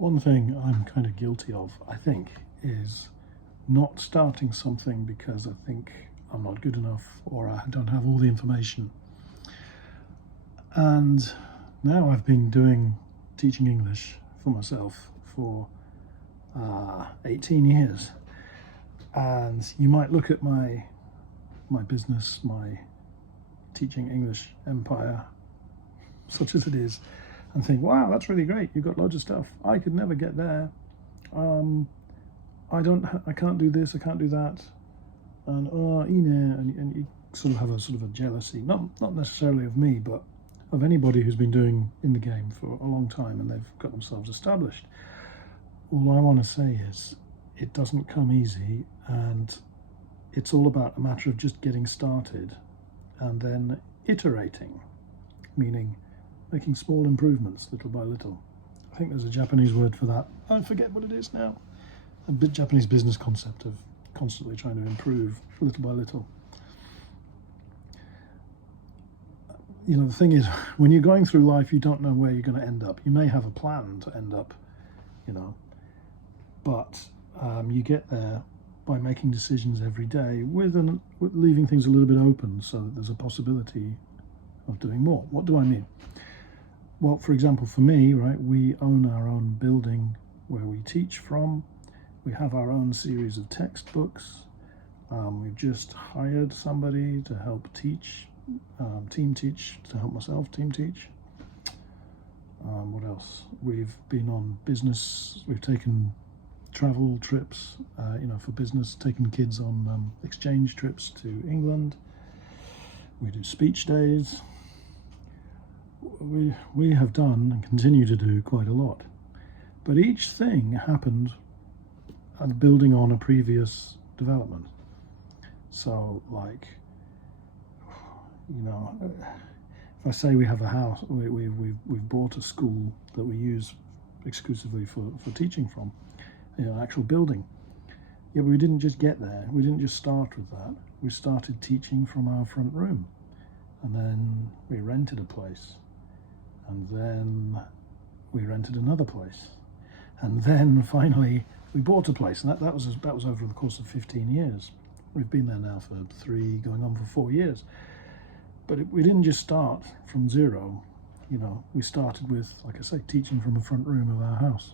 One thing I'm kind of guilty of, I think, is not starting something because I think I'm not good enough or I don't have all the information. And now I've been teaching English for myself for 18 years. And you might look at my business, my teaching English empire, such as it is, and think, wow, that's really great. You've got loads of stuff. I could never get there. I can't do this. I can't do that. And and you sort of have a jealousy, not necessarily of me, but of anybody who's been doing in the game for a long time and they've got themselves established. All I want to say is, it doesn't come easy, and it's all about a matter of just getting started and then iterating, meaning making small improvements little by little. I think there's a Japanese word for that. I forget what it is now. A bit Japanese business concept of constantly trying to improve little by little. You know, the thing is, when you're going through life, you don't know where you're going to end up. You may have a plan to end up, but you get there by making decisions every day with leaving things a little bit open so that there's a possibility of doing more. What do I mean? Well, for example, for me, right, we own our own building where we teach from. We have our own series of textbooks. We've just hired somebody to help teach, team teach, to help myself team teach. What else? We've been on business. We've taken travel trips, for business, taking kids on exchange trips to England. We do speech days. We have done and continue to do quite a lot. But each thing happened building on a previous development. So, like, if I say we have a house, we've bought a school that we use exclusively for teaching from, an actual building. Yeah, but we didn't just get there. We didn't just start with that. We started teaching from our front room, and then we rented a place, and then we rented another place, and then finally we bought a place, and that was over the course of 15 years. We've been there now for 3, going on for 4 years. But we didn't just start from zero. We started with, like I say, teaching from the front room of our house.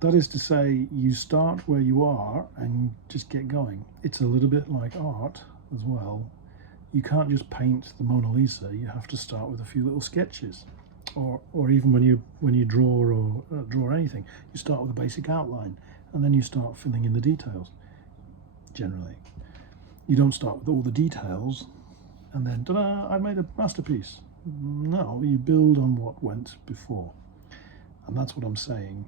That is to say, you start where you are and just get going. It's a little bit like art as well. You can't just paint the Mona Lisa. You have to start with a few little sketches, or even when you draw anything, you start with a basic outline and then you start filling in the details. Generally, you don't start with all the details and then ta-da! I've made a masterpiece. No, you build on what went before, and that's what I'm saying.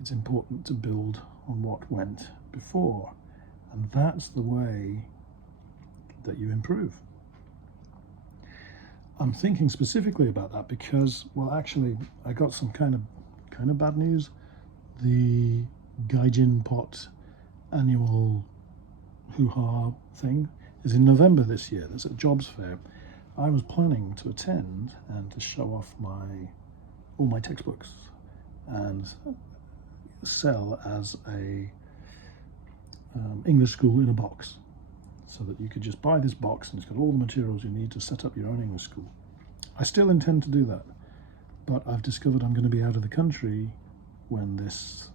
It's important to build on what went before, and that's the way that you improve. I'm thinking specifically about that because, well, actually, I got some kind of bad news. The Gaijin Pot annual hoo-ha thing is in November this year. There's a jobs fair. I was planning to attend and to show off all my textbooks and sell as a English school in a box, so that you could just buy this box and it's got all the materials you need to set up your own English school. I still intend to do that, but I've discovered I'm going to be out of the country when this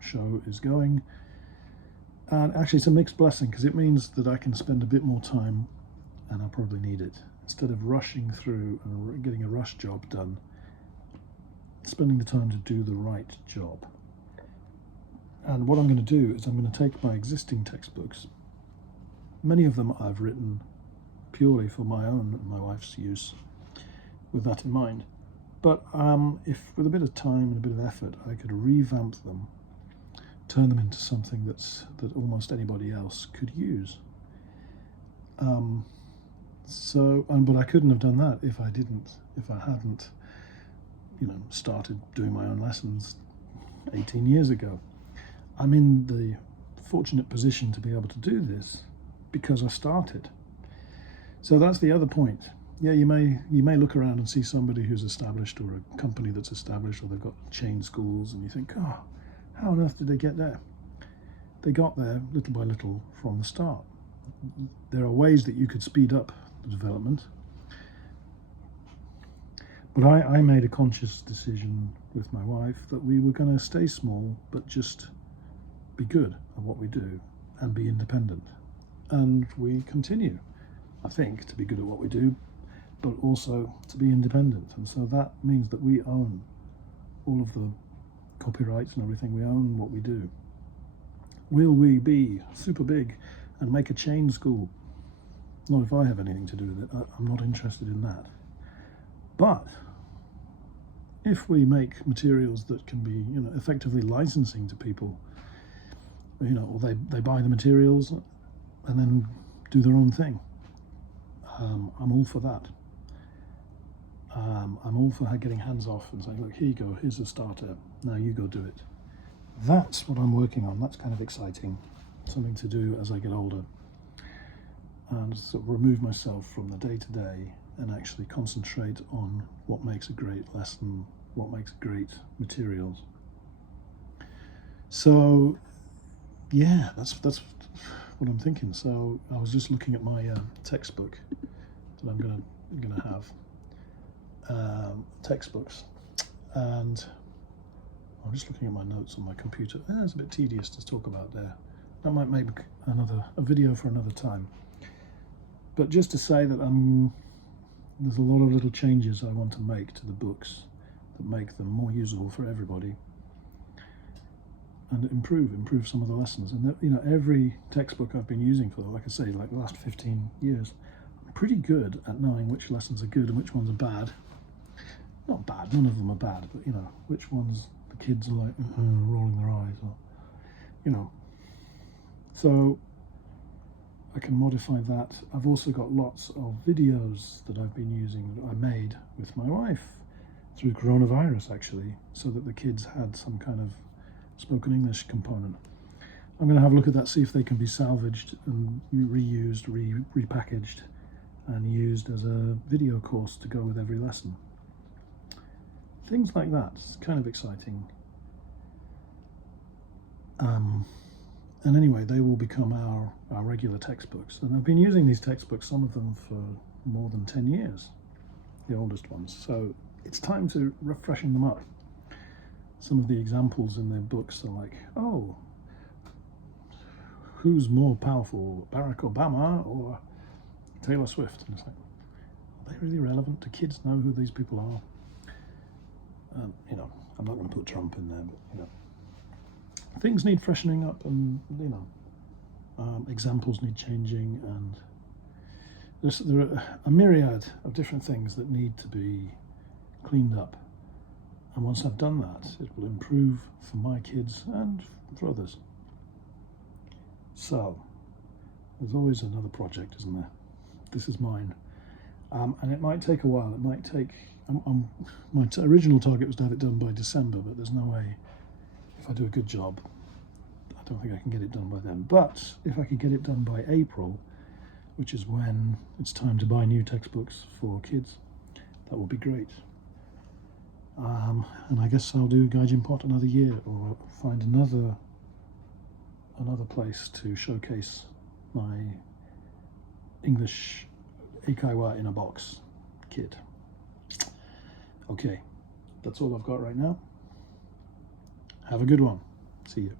show is going, and actually it's a mixed blessing because it means that I can spend a bit more time, and I'll probably need it, instead of rushing through and getting a rush job done, spending the time to do the right job. And what I'm going to do is I'm going to take my existing textbooks. Many of them I've written purely for my own and my wife's use, with that in mind. But if with a bit of time and a bit of effort, I could revamp them, turn them into something that almost anybody else could use. But I couldn't have done that if I hadn't, started doing my own lessons 18 years ago. I'm in the fortunate position to be able to do this because I started. So that's the other point. yeah, you may look around and see somebody who's established, or a company that's established, or they've got chain schools, and you think, oh, how on earth did they get there? They got there little by little from the start. There are ways that you could speed up the development, but I made a conscious decision with my wife that we were going to stay small, but just be good at what we do and be independent. And we continue, I think, to be good at what we do, but also to be independent. And so that means that we own all of the copyrights and everything. We own what we do. Will we be super big and make a chain school? Not if I have anything to do with it. I'm not interested in that. But if we make materials that can be, effectively licensing to people, or they buy the materials and then do their own thing, I'm all for that. I'm all for getting hands off and saying, look, here you go, here's a starter, now you go do it. That's what I'm working on. That's kind of exciting, something to do as I get older, and sort of remove myself from the day-to-day and actually concentrate on what makes a great lesson, what makes great materials. So yeah, that's what I'm thinking. So I was just looking at my textbook that I'm gonna have, textbooks, and I'm just looking at my notes on my computer. It's a bit tedious to talk about there. That might make a video for another time. But just to say that there's a lot of little changes I want to make to the books that make them more usable for everybody, and improve some of the lessons. And every textbook I've been using for, like I say, like the last 15 years, I'm pretty good at knowing which lessons are good and which ones are bad. Not bad, none of them are bad, but which ones the kids are like rolling their eyes, or so I can modify that. I've also got lots of videos that I've been using that I made with my wife through coronavirus, actually, so that the kids had some kind of spoken English component. I'm going to have a look at that, see if they can be salvaged and reused, repackaged, and used as a video course to go with every lesson. Things like that. It's kind of exciting. And anyway, they will become our regular textbooks. And I've been using these textbooks, some of them for more than 10 years, the oldest ones. So it's time to refreshen them up. Some of the examples in their books are like, oh, who's more powerful, Barack Obama or Taylor Swift? And it's like, are they really relevant? Do kids know who these people are? I'm not going to put Trump in there, but things need freshening up, and examples need changing, and there are a myriad of different things that need to be cleaned up. And once I've done that, it will improve for my kids and for others. So there's always another project, isn't there? This is mine, and it might take a while. It might take. My original target was to have it done by December, but there's no way. If I do a good job, I don't think I can get it done by then. But if I could get it done by April, which is when it's time to buy new textbooks for kids, that would be great. And I guess I'll do Gaijin Pot another year, or find another place to showcase my English Eikaiwa in a box kit. Okay, that's all I've got right now. Have a good one. See you.